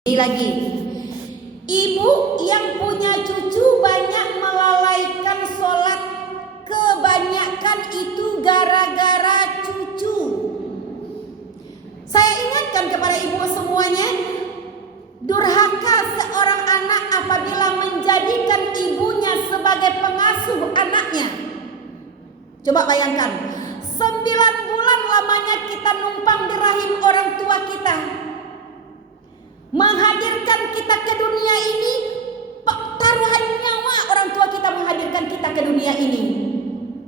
Ini lagi, ibu yang punya cucu banyak melalaikan sholat, kebanyakan itu gara-gara cucu. Saya ingatkan kepada ibu semuanya, durhaka seorang anak apabila menjadikan ibunya sebagai pengasuh anaknya. Coba bayangkan, 9 bulan lamanya kita numpang di rahim orang tua kita, menghadirkan kita ke dunia ini, taruhan nyawa orang tua kita menghadirkan kita ke dunia ini,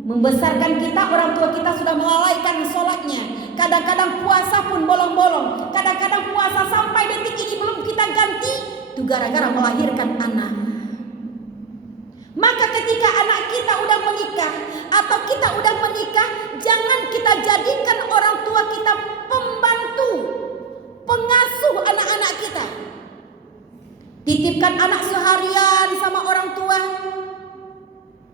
membesarkan kita. Orang tua kita sudah melalaikan sholatnya, kadang-kadang puasa pun bolong-bolong, kadang-kadang puasa sampai detik ini belum kita ganti, itu gara-gara melahirkan anak. Maka ketika anak kita udah menikah atau kita udah menikah, jangan kita jadikan orang tua kita pembantu, pengasuh anak-anak kita. Titipkan anak seharian sama orang tua.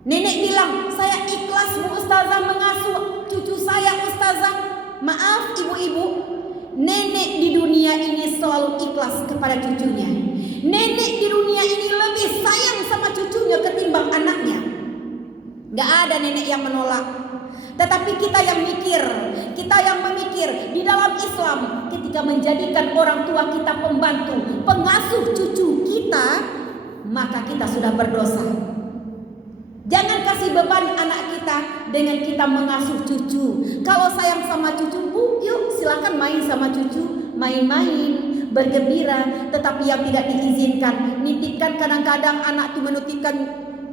Nenek bilang, saya ikhlas Bu Ustazah mengasuh cucu saya Ustazah. Maaf ibu-ibu, nenek di dunia ini selalu ikhlas kepada cucunya. Nenek di dunia ini lebih sayang sama cucunya ketimbang anaknya. Gak ada nenek yang menolak. Tetapi kita yang mikir, kita yang memikir di dalam Islam, ketika menjadikan orang tua kita pembantu, pengasuh cucu kita, maka kita sudah berdosa. Jangan kasih beban anak kita dengan kita mengasuh cucu. Kalau sayang sama cucu, Bu, yuk silakan main sama cucu, main-main, bergembira. Tetapi yang tidak diizinkan, nitipkan, kadang-kadang anak itu menitipkan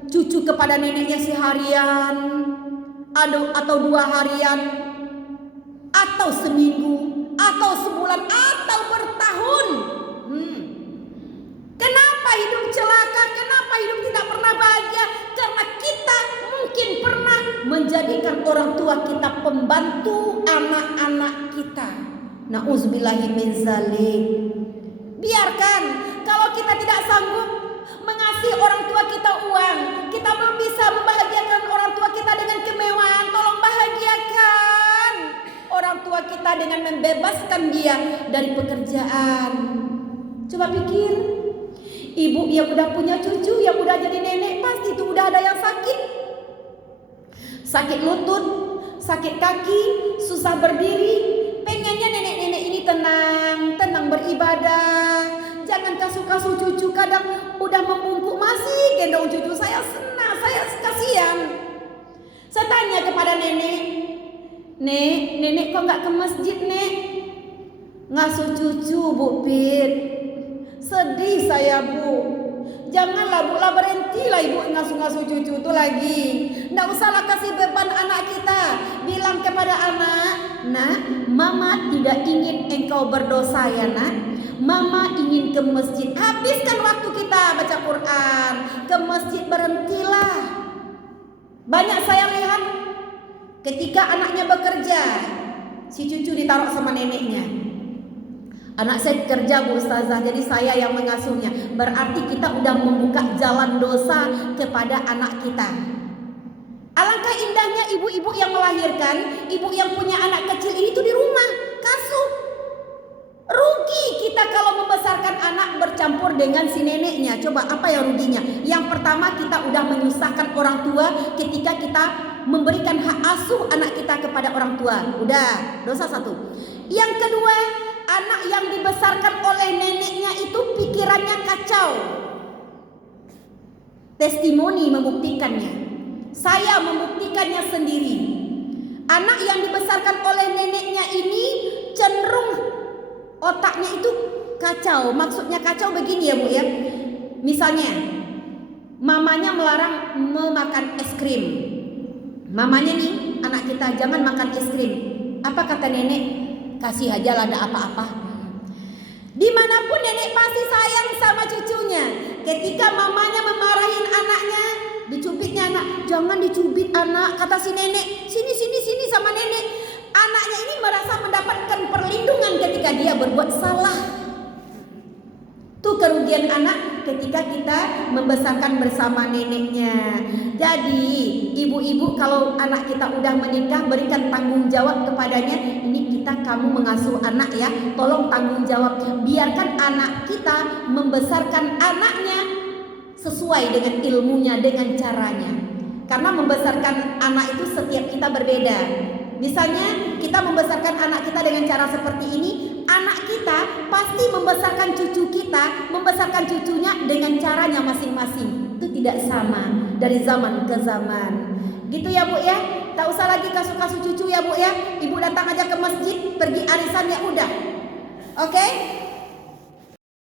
cucu kepada neneknya seharian, atau 2 harian, atau seminggu, atau sebulan, atau bertahun. Kenapa hidup celaka? Kenapa hidup tidak pernah bahagia? Karena kita mungkin pernah menjadikan orang tua kita pembantu anak-anak kita. Na'udzubillahi min zalik. Biarkan, kalau kita tidak sanggup mengasihi orang tua kita uang, kita belum bisa membahagiakan orang tua kita dengan kemewahan, tolong bahagiakan orang tua kita dengan membebaskan dia dari pekerjaan. Coba pikir, ibu yang udah punya cucu, yang udah jadi nenek, pasti itu udah ada yang sakit. Sakit lutut, sakit kaki, susah berdiri. Pengennya nenek-nenek ini tenang beribadah. Jangan kasuh-kasuh cucu, kadang udah membungkuk masih gendong cucu. Saya senang, saya kasihan. Saya tanya kepada nenek, nenek kok gak ke masjid, Nek? Ngasuh cucu, Bu Pit. Sedih saya, Bu. Janganlah, Bu, lah berhentilah Ibu ngasuh-ngasuh cucu itu lagi. Nggak usahlah kasih beban anak kita. Bilang kepada anak, Nak, Mama tidak ingin engkau berdosa ya, Nak. Mama ingin ke masjid. Habiskan waktu kita baca Quran. Ke masjid berhentilah. Banyak saya lihat ketika anaknya bekerja, si cucu ditaruh sama neneknya. Anak saya kerja Bu Ustazah, jadi saya yang mengasuhnya. Berarti kita udah membuka jalan dosa kepada anak kita. Alangkah indahnya ibu-ibu yang melahirkan, ibu yang punya anak kecil ini tuh di rumah, kasuh. Rugi kita kalau membesarkan anak bercampur dengan si neneknya. Coba apa yang ruginya? Yang pertama, kita udah menyusahkan orang tua ketika kita memberikan hak asuh anak kita kepada orang tua. Udah, dosa satu. Yang kedua, anak yang dibesarkan oleh neneknya itu pikirannya kacau. Testimoni membuktikannya. Saya membuktikannya sendiri. Anak yang dibesarkan oleh neneknya ini cenderung otaknya itu kacau. Maksudnya kacau begini ya Bu ya. Misalnya mamanya melarang memakan es krim. Mamanya nih, anak kita jangan makan es krim. Apa kata nenek? Kasih aja lah, ada apa-apa. Dimanapun nenek pasti sayang sama cucunya. Ketika mamanya memarahin anaknya, dicubitnya anak, jangan dicubit anak, kata si nenek. Sini sama nenek. Anaknya ini merasa mendapatkan perlindungan ketika dia berbuat salah. Itu kerugian anak ketika kita membesarkan bersama neneknya. Jadi ibu-ibu kalau anak kita udah menikah, berikan tanggung jawab kepadanya. Ini kita kita kamu mengasuh anak ya, tolong tanggung jawab. Biarkan anak kita membesarkan anaknya sesuai dengan ilmunya, dengan caranya. Karena membesarkan anak itu setiap kita berbeda. Misalnya kita membesarkan anak kita dengan cara seperti ini, anak kita pasti membesarkan cucu kita, membesarkan cucunya dengan caranya masing-masing. Itu tidak sama dari zaman ke zaman. Gitu ya Bu ya. Tak usah lagi kasuh-kasuh cucu ya Bu ya. Ibu datang aja ke masjid, pergi arisan ya udah. Oke?